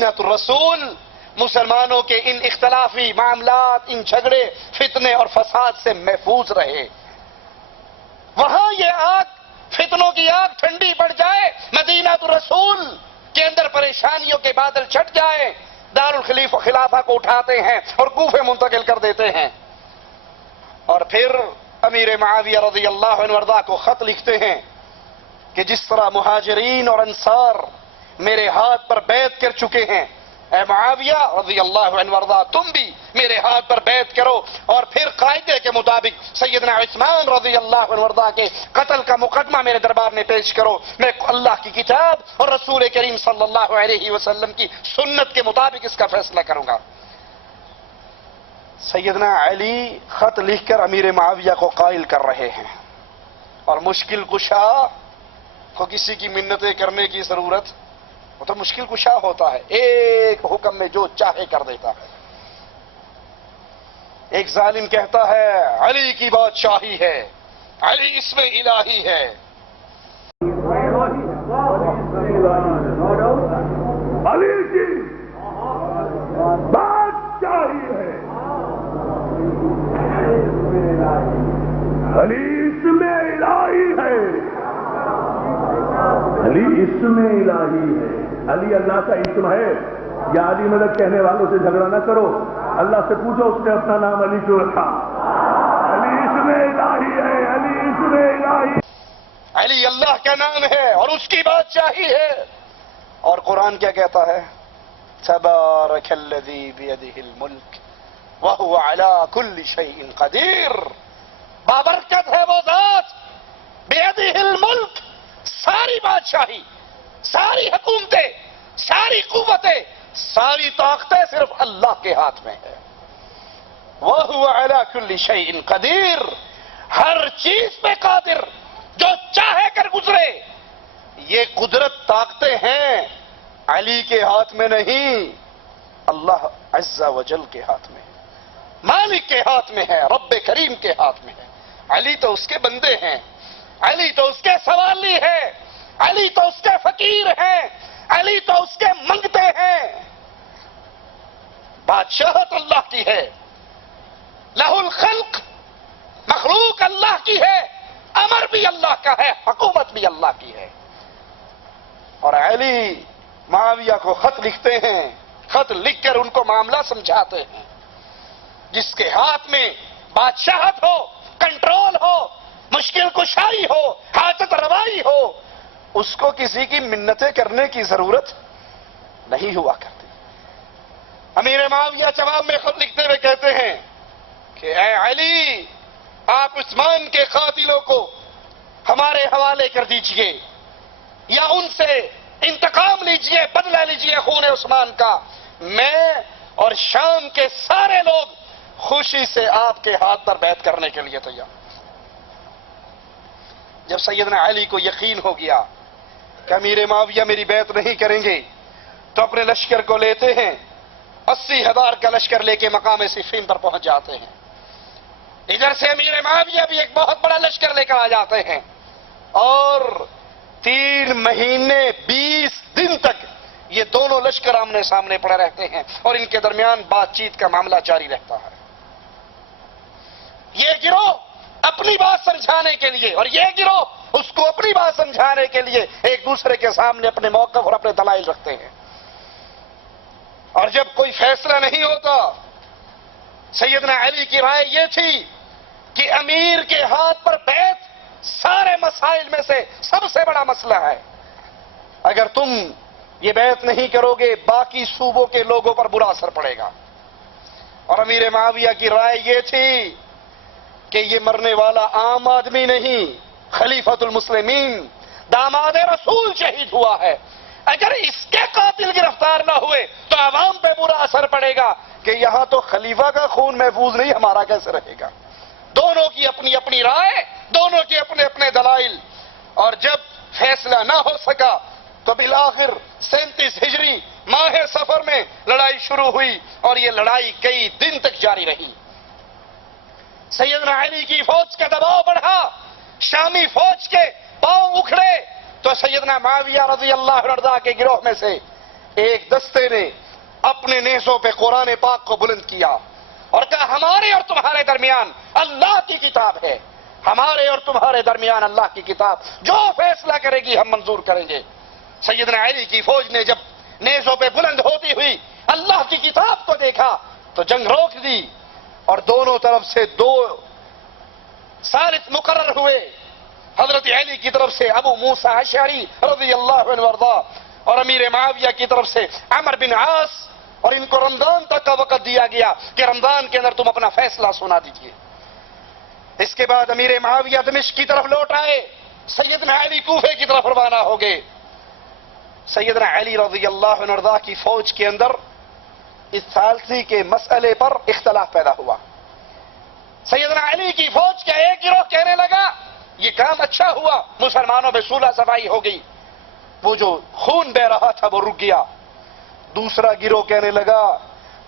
مدینہ الرسول مسلمانوں کے ان اختلافی معاملات، ان جھگڑے، فتنے اور فساد سے محفوظ رہے. وہاں یہ آگ، فتنوں کی آگ ٹھنڈی پڑ جائے، مدینہ الرسول کے اندر پریشانیوں کے بادل چھٹ جائے، خلافہ کو اٹھاتے ہیں اور کوفے منتقل کر دیتے ہیں. اور پھر امیر معاویہ رضی اللہ عنہ وارضاہ کو خط لکھتے ہیں کہ جس طرح مہاجرین اور انصار میرے ہاتھ پر بیعت کر چکے ہیں، اے معاویہ رضی اللہ عنہ وارضاہ تم بھی میرے ہاتھ پر بیعت کرو، اور پھر قاعدے کے مطابق سیدنا عثمان رضی اللہ عنہ وارضاہ کے قتل کا مقدمہ میرے دربار میں پیش کرو. میں اللہ کی کتاب اور رسول کریم صلی اللہ علیہ وسلم کی سنت کے مطابق اس کا فیصلہ کروں گا. سیدنا علی خط لکھ کر امیر معاویہ کو قائل کر رہے ہیں، اور مشکل کشا کو کسی کی منتیں کرنے کی ضرورت، وہ تو مشکل کشا ہوتا ہے، ایک حکم میں جو چاہے کر دیتا ہے. ایک ظالم کہتا ہے علی کی بادشاہی ہے، علی اسم الہی ہے. علی کی بادشاہی ہے، علی اسم الہی ہے، علی اسم الہی ہے. علی اللہ کا اسم ہے. یا علی مدد کہنے والوں سے جھگڑا نہ کرو، اللہ سے پوچھو اس نے اپنا نام علی کیوں رکھا. علی اسم الہی ہے، علی اسم الہی. علی اللہ کا نام ہے اور اس کی بادشاہی ہے. اور قرآن کیا کہتا ہے؟ تبارک الذی بیدہ الملک وہو علی کل شیء قدیر. بابرکت ہے وہ ذات، بیدہ الملک، ساری بادشاہی، ساری حکومتیں، ساری قوتیں، ساری طاقتیں صرف اللہ کے ہاتھ میں ہے. وَهُوَ عَلَى كُلِّ شَيْءٍ قَدِيرٌ، ہر چیز پہ قادر، جو چاہے کر گزرے. یہ قدرت طاقتیں ہیں علی کے ہاتھ میں نہیں، اللہ عز و جل کے ہاتھ میں ہے، مالک کے ہاتھ میں ہے، رب کریم کے ہاتھ میں ہے. علی تو اس کے بندے ہیں، علی تو اس کے سوالی ہیں، علی تو اس کے فقیر ہیں، علی تو اس کے منگتے ہیں. بادشاہت اللہ کی ہے، لہ الخلق، مخلوق اللہ کی ہے، امر بھی اللہ کا ہے، حکومت بھی اللہ کی ہے. اور علی معاویہ کو خط لکھتے ہیں، خط لکھ کر ان کو معاملہ سمجھاتے ہیں. جس کے ہاتھ میں بادشاہت ہو، کنٹرول ہو، مشکل کشائی ہو، حاجت روائی ہو، اس کو کسی کی منتیں کرنے کی ضرورت نہیں ہوا کرتی. امیر معاویہ جواب میں خط لکھتے ہوئے کہتے ہیں کہ اے علی، آپ عثمان کے قاتلوں کو ہمارے حوالے کر دیجئے، یا ان سے انتقام لیجئے، بدلہ لیجئے خون عثمان کا. میں اور شام کے سارے لوگ خوشی سے آپ کے ہاتھ پر بیعت کرنے کے لیے تیار. جب سیدنا علی کو یقین ہو گیا کہ امیر معاویہ میری بیعت نہیں کریں گے، تو اپنے لشکر کو لیتے ہیں، 80,000 کا لشکر لے کے مقام صفین پر پہنچ جاتے ہیں. ادھر سے امیر معاویہ بھی ایک بہت بڑا لشکر لے کر آ جاتے ہیں، اور 3 مہینے 20 دن تک یہ دونوں لشکر آمنے سامنے پڑے رہتے ہیں، اور ان کے درمیان بات چیت کا معاملہ جاری رہتا ہے. یہ گروہ اپنی بات سمجھانے کے لیے اور یہ گروہ اس کو اپنی بات سمجھانے کے لیے ایک دوسرے کے سامنے اپنے موقف اور اپنے دلائل رکھتے ہیں. اور جب کوئی فیصلہ نہیں ہوتا، سیدنا علی کی رائے یہ تھی کہ امیر کے ہاتھ پر بیعت سارے مسائل میں سے سب سے بڑا مسئلہ ہے. اگر تم یہ بیعت نہیں کرو گے، باقی صوبوں کے لوگوں پر برا اثر پڑے گا. اور امیر معاویہ کی رائے یہ تھی کہ یہ مرنے والا عام آدمی نہیں، خلیفۃ المسلمین، داماد رسول شہید ہوا ہے. اگر اس کے قاتل گرفتار نہ ہوئے تو عوام پہ برا اثر پڑے گا کہ یہاں تو خلیفہ کا خون محفوظ نہیں، ہمارا کیسے رہے گا. دونوں کی اپنی اپنی رائے، دونوں کے اپنے اپنے دلائل. اور جب فیصلہ نہ ہو سکا تو بالآخر 37 ہجری ماہ سفر میں لڑائی شروع ہوئی، اور یہ لڑائی کئی دن تک جاری رہی. سیدنا علی کی فوج کا دباؤ بڑھا، شامی فوج کے پاؤں اکھڑے، تو سیدنا معاویہ رضی اللہ عنہ کے گروہ میں سے ایک دستے نے اپنے نیزوں پہ قرآن پاک کو بلند کیا اور کہا ہمارے اور تمہارے درمیان اللہ کی کتاب ہے، ہمارے اور تمہارے درمیان اللہ کی کتاب، جو فیصلہ کرے گی ہم منظور کریں گے۔ سیدنا علی کی فوج نے جب نیزوں پہ بلند ہوتی ہوئی اللہ کی کتاب کو دیکھا تو جنگ روک دی، اور دونوں طرف سے دو ثالث مقرر ہوئے، حضرت علی کی طرف سے ابو موسیٰ اشعری رضی اللہ عنہ وارضا، اور امیر معاویہ کی طرف سے عمر بن عاص، اور ان کو رمضان تک کا وقت دیا گیا کہ رمضان کے اندر تم اپنا فیصلہ سنا دیجئے۔ اس کے بعد امیر معاویہ دمشق کی طرف لوٹ آئے، سیدنا علی کوفے کی طرف روانہ ہو گئے۔ سیدنا علی رضی اللہ عنہ وارضا کی فوج کے اندر اس ثالثی کے مسئلے پر اختلاف پیدا ہوا۔ سیدنا علی کی فوج کا ایک گروہ کہنے لگا یہ کام اچھا ہوا، مسلمانوں میں صلح صفائی ہو گئی، وہ جو خون بہ رہا تھا وہ رک گیا۔ دوسرا گروہ کہنے لگا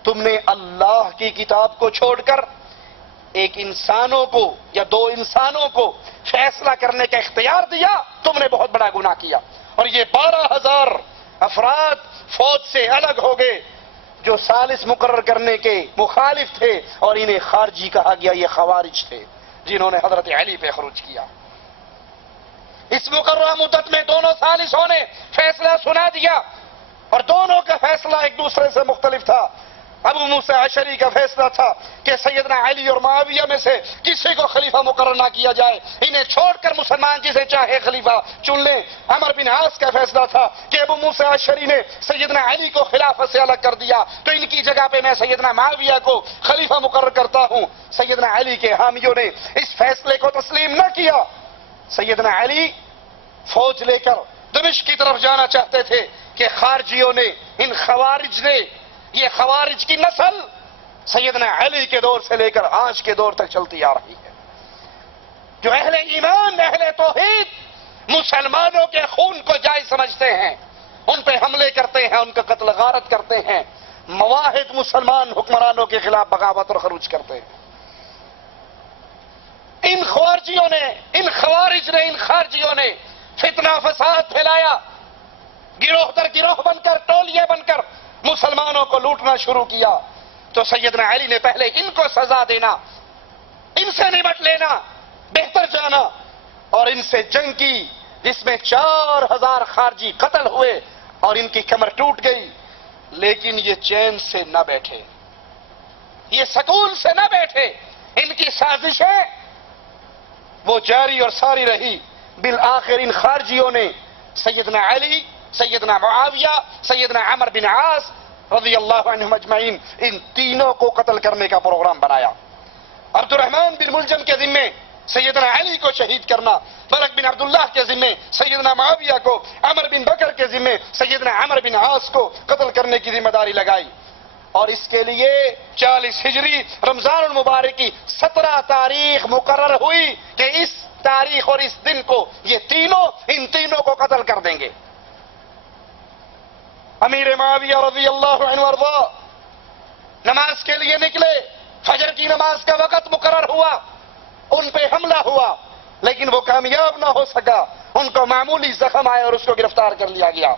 تم نے اللہ کی کتاب کو چھوڑ کر ایک انسانوں کو یا دو انسانوں کو فیصلہ کرنے کا اختیار دیا، تم نے بہت بڑا گناہ کیا۔ اور یہ 12,000 افراد فوج سے الگ ہو گئے جو ثالث مقرر کرنے کے مخالف تھے، اور انہیں خارجی کہا گیا، یہ خوارج تھے جنہوں نے حضرت علی پہ خروج کیا۔ اس مقررہ مدت میں دونوں ثالثوں نے فیصلہ سنا دیا، اور دونوں کا فیصلہ ایک دوسرے سے مختلف تھا۔ ابو موسیٰ اشعری کا فیصلہ تھا کہ سیدنا علی اور معاویہ میں سے کسی کو خلیفہ مقرر نہ کیا جائے، انہیں چھوڑ کر مسلمان جسے چاہے خلیفہ چن لیں۔ عمر بن عاص کا فیصلہ تھا کہ ابو موسیٰ اشعری نے سیدنا علی کو خلافت سے الگ کر دیا تو ان کی جگہ پہ میں سیدنا معاویہ کو خلیفہ مقرر کرتا ہوں۔ سیدنا علی کے حامیوں نے اس فیصلے کو تسلیم نہ کیا۔ سیدنا علی فوج لے کر دمشق کی طرف جانا چاہتے تھے کہ خارجیوں نے، ان خوارج نے، یہ خوارج کی نسل سیدنا علی کے دور سے لے کر آج کے دور تک چلتی آ رہی ہے، جو اہل ایمان، اہل توحید مسلمانوں کے خون کو جائز سمجھتے ہیں، ان پہ حملے کرتے ہیں، ان کا قتل غارت کرتے ہیں، مواحد مسلمان حکمرانوں کے خلاف بغاوت اور خروج کرتے ہیں۔ ان خوارجیوں نے، ان خوارج نے، ان خارجیوں نے فتنہ فساد پھیلایا، گروہ در گروہ بن کر، ٹولیے بن کر مسلمانوں کو لوٹنا شروع کیا۔ تو سیدنا علی نے پہلے ان کو سزا دینا، ان سے نمٹ لینا، بہتر جانا، اور ان سے جنگ کی جس میں 4,000 خارجی قتل ہوئے اور ان کی کمر ٹوٹ گئی، لیکن یہ چین سے نہ بیٹھے، یہ سکون سے نہ بیٹھے، ان کی سازشیں وہ جاری اور ساری رہی۔ بالآخر ان خارجیوں نے سیدنا علی، سیدنا معاویہ، سیدنا عمر بن عاص رضی اللہ عنہم اجمعین، ان تینوں کو قتل کرنے کا پروگرام بنایا۔ عبد الرحمن بن ملجم کے ذمے سیدنا علی کو شہید کرنا، برق بن عبداللہ کے ذمے سیدنا معاویہ کو، عمر بن بکر کے ذمے سیدنا عمر بن عاص کو قتل کرنے کی ذمہ داری لگائی۔ اور اس کے لیے 40 ہجری رمضان المبارک کی 17 تاریخ مقرر ہوئی کہ اس تاریخ اور اس دن کو یہ تینوں، ان تینوں کو قتل کر دیں گے۔ امیر معاویہ رضی اللہ عنہ وارضا نماز کے لیے نکلے، فجر کی نماز کا وقت مقرر ہوا، ان پہ حملہ ہوا، لیکن وہ کامیاب نہ ہو سکا، ان کو معمولی زخم آئے اور اس کو گرفتار کر لیا گیا۔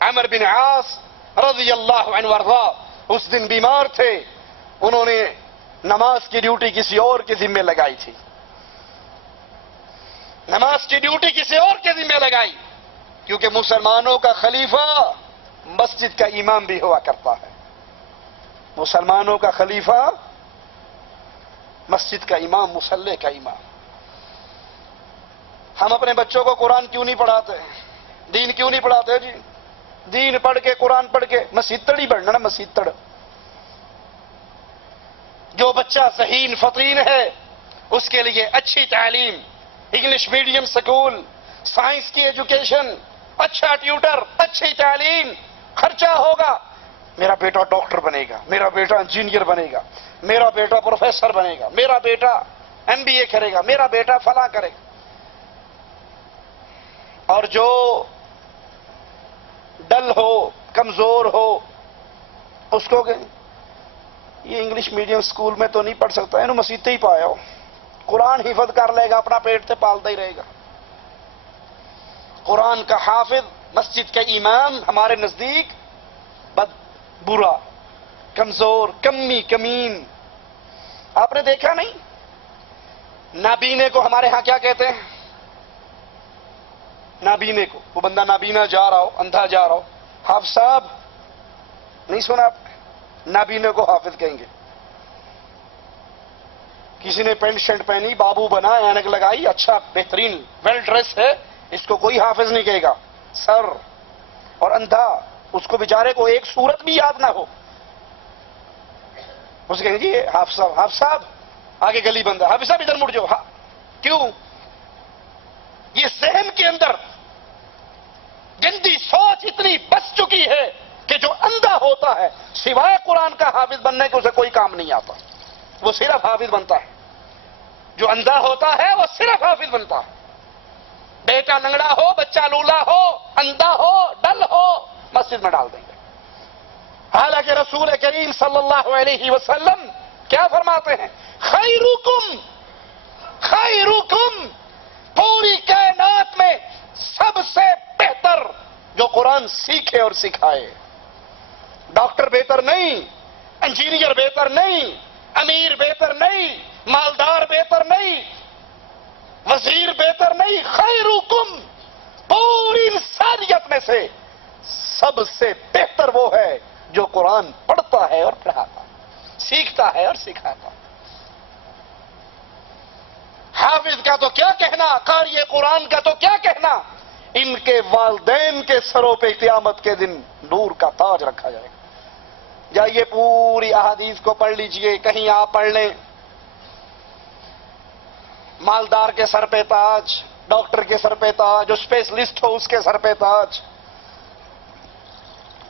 عمر بن عاص رضی اللہ عنہ وارضا اس دن بیمار تھے، انہوں نے نماز کی ڈیوٹی کسی اور کے ذمے لگائی تھی، نماز کی ڈیوٹی کسی اور کے ذمے لگائی، کیونکہ مسلمانوں کا خلیفہ مسجد کا امام بھی ہوا کرتا ہے، مسلمانوں کا خلیفہ مسجد کا امام، مصلی کا امام۔ ہم اپنے بچوں کو قرآن کیوں نہیں پڑھاتے، دین کیوں نہیں پڑھاتے جی؟ دین پڑھ کے، قرآن پڑھ کے مسیتڑ ہی بڑھنا نا، مسیتڑ۔ جو بچہ ذہین فطین ہے اس کے لیے اچھی تعلیم، انگلش میڈیم سکول، سائنس کی ایجوکیشن، اچھا ٹیوٹر، اچھی تعلیم، خرچہ ہوگا، میرا بیٹا ڈاکٹر بنے گا، میرا بیٹا انجینئر بنے گا، میرا بیٹا پروفیسر بنے گا، میرا بیٹا MBA کرے گا، میرا بیٹا فلاں کرے گا۔ اور جو ڈل ہو، کمزور ہو، اس کو کہ یہ انگلش میڈیم سکول میں تو نہیں پڑھ سکتا، انہوں مسیح ہی پایا ہو، قرآن حفظ کر لے گا، اپنا پیٹ سے پالتا ہی رہے گا۔ قرآن کا حافظ، مسجد کا امام ہمارے نزدیک برا، کمزور، کمی، کمین. آپ نے دیکھا نہیں نابینے کو ہمارے ہاں کیا کہتے ہیں؟ نابینے کو، وہ بندہ نابینا جا رہا ہو، اندھا جا رہا ہو، حافظ صاحب. نہیں سنا آپ نے؟ نابینے کو حافظ کہیں گے. کسی نے پینٹ شرٹ پہنی، بابو بنا، اینک لگائی، اچھا بہترین ویل ڈریس ہے، اس کو کوئی حافظ نہیں کہے گا. سر اور اندھا، اس کو بیچارے کو ایک صورت بھی یاد نہ ہو، اس کہیں گے حافظ صاحب، حافظ صاحب. آگے گلی بند ہے، حافظ صاحب ادھر مڑ جاؤ. کیوں؟ یہ ذہن کے اندر گندی سوچ اتنی بس چکی ہے کہ جو اندھا ہوتا ہے سوائے قرآن کا حافظ بننے کے اسے کوئی کام نہیں آتا، وہ صرف حافظ بنتا ہے. جو اندھا ہوتا ہے وہ صرف حافظ بنتا ہے. بیٹا لنگڑا ہو، بچہ لولا ہو، اندھا ہو، ڈل ہو، مسجد میں ڈال دیں گے. حالانکہ رسول کریم صلی اللہ علیہ وسلم کیا فرماتے ہیں؟ خیرکم خیرکم، پوری کائنات میں سب سے بہتر جو قرآن سیکھے اور سکھائے. ڈاکٹر بہتر نہیں، انجینئر بہتر نہیں، امیر بہتر نہیں، مالدار بہتر نہیں، وزیر بہتر نہیں. خیرکم، پوری انسانیت میں سے سب سے بہتر وہ ہے جو قرآن پڑھتا ہے اور پڑھاتا ہے، سیکھتا ہے اور سکھاتا ہے. حافظ کا تو کیا کہنا، قاری قرآن کا تو کیا کہنا، ان کے والدین کے سروں پہ قیامت کے دن نور کا تاج رکھا جائے گا. جائیے پوری احادیث کو پڑھ لیجئے، کہیں آپ پڑھ لیں. مالدار کے سر پہ تاج، ڈاکٹر کے سر پہ تاج، جو اسپیشلسٹ ہو اس کے سر پہ تاج.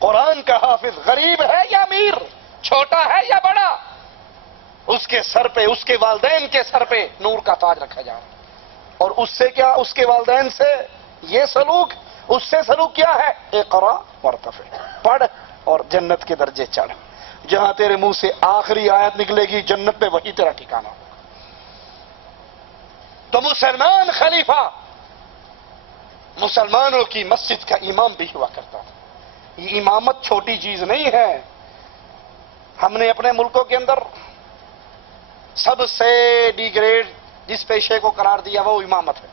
قرآن کا حافظ غریب ہے یا امیر، چھوٹا ہے یا بڑا، اس کے سر پہ، اس کے والدین کے سر پہ نور کا تاج رکھا جا رہا ہے. اور اس سے کیا، اس کے والدین سے یہ سلوک، اس سے سلوک کیا ہے؟ اقرا وارتفع، پڑھ اور جنت کے درجے چڑھ. جہاں تیرے منہ سے آخری آیت نکلے گی جنت میں، وہی تیرا ٹھکانہ ہوگا. تو مسلمان خلیفہ مسلمانوں کی مسجد کا امام بھی ہوا کرتا تھا. یہ امامت چھوٹی چیز نہیں ہے. ہم نے اپنے ملکوں کے اندر سب سے ڈی گریڈ جس پیشے کو قرار دیا وہ امامت ہے.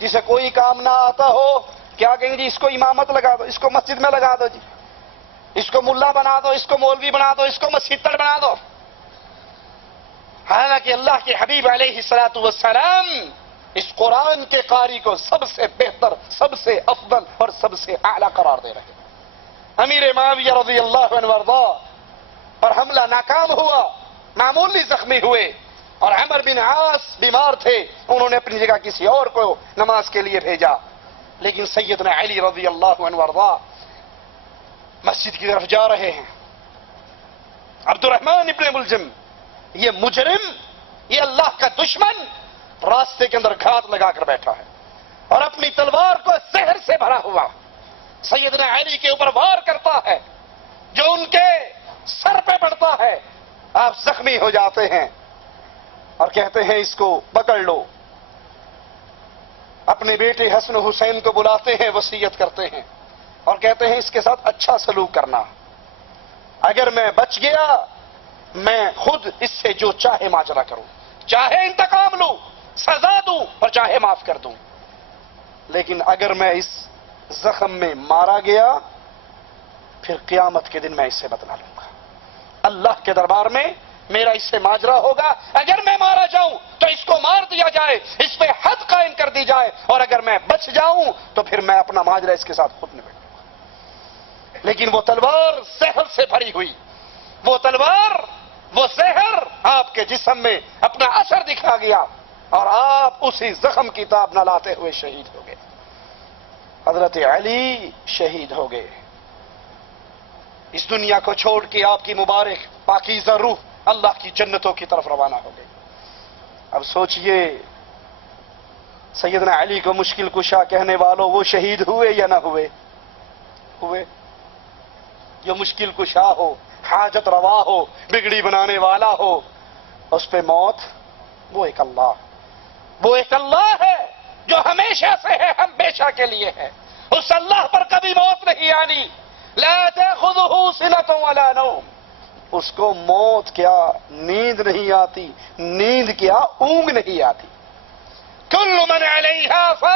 جسے کوئی کام نہ آتا ہو، کیا کہیں گے جی اس کو امامت لگا دو، اس کو مسجد میں لگا دو، جی اس کو ملا بنا دو، اس کو مولوی بنا دو، اس کو مسجد بنا دو. حالانکہ اللہ کے حبیب علیہ الصلوۃ والسلام اس قرآن کے قاری کو سب سے بہتر، سب سے افضل اور سب سے اعلیٰ قرار دے رہے ہیں. امیر معاویہ رضی اللہ عنہ وارضاہ پر حملہ ناکام ہوا، معمولی زخمی ہوئے، اور عمر بن عاص بیمار تھے، انہوں نے اپنی جگہ کسی اور کو نماز کے لیے بھیجا. لیکن سیدنا علی رضی اللہ عنہ وارضاہ مسجد کی طرف جا رہے ہیں. عبد الرحمن ابن ملجم، یہ مجرم، یہ اللہ کا دشمن، راستے کے اندر گھات لگا کر بیٹھا ہے اور اپنی تلوار کو زہر سے بھرا ہوا سیدنا علی کے اوپر وار کرتا ہے، جو ان کے سر پہ پڑتا ہے. آپ زخمی ہو جاتے ہیں اور کہتے ہیں اس کو پکڑ لو. اپنے بیٹے حسن حسین کو بلاتے ہیں، وصیت کرتے ہیں اور کہتے ہیں اس کے ساتھ اچھا سلوک کرنا. اگر میں بچ گیا میں خود اس سے جو چاہے ماجرا کروں، چاہے انتقام لوں، سزا دوں اور چاہے معاف کر دوں. لیکن اگر میں اس زخم میں مارا گیا پھر قیامت کے دن میں اس سے بدلا لوں گا. اللہ کے دربار میں میرا اس سے ماجرا ہوگا. اگر میں مارا جاؤں تو اس کو مار دیا جائے، اس پہ حد قائم کر دی جائے، اور اگر میں بچ جاؤں تو پھر میں اپنا ماجرا اس کے ساتھ خود نبیڑ لوں گا. لیکن وہ تلوار زہر سے بھری ہوئی، وہ تلوار، وہ زہر آپ کے جسم میں اپنا اثر دکھا گیا اور آپ اسی زخم کی تاب نہ لاتے ہوئے شہید ہو گئے. حضرت علی شہید ہو گئے. اس دنیا کو چھوڑ کے آپ کی مبارک پاکیزہ روح اللہ کی جنتوں کی طرف روانہ ہو گئی. اب سوچئے سیدنا علی کو مشکل کشا کہنے والوں، وہ شہید ہوئے یا نہ ہوئے؟ ہوئے. جو مشکل کشا ہو، حاجت روا ہو، بگڑی بنانے والا ہو، اس پہ موت، وہ ایک اللہ، وہ ایک اللہ ہے جو ہمیشہ سے ہے، ہمیشہ کے لیے ہے. اس اللہ پر کبھی موت نہیں آنی. لا تأخذه سنة ولا نوم، اس کو موت کیا نیند نہیں آتی، نیند کیا اونگ نہیں آتی. کل من علیہا فان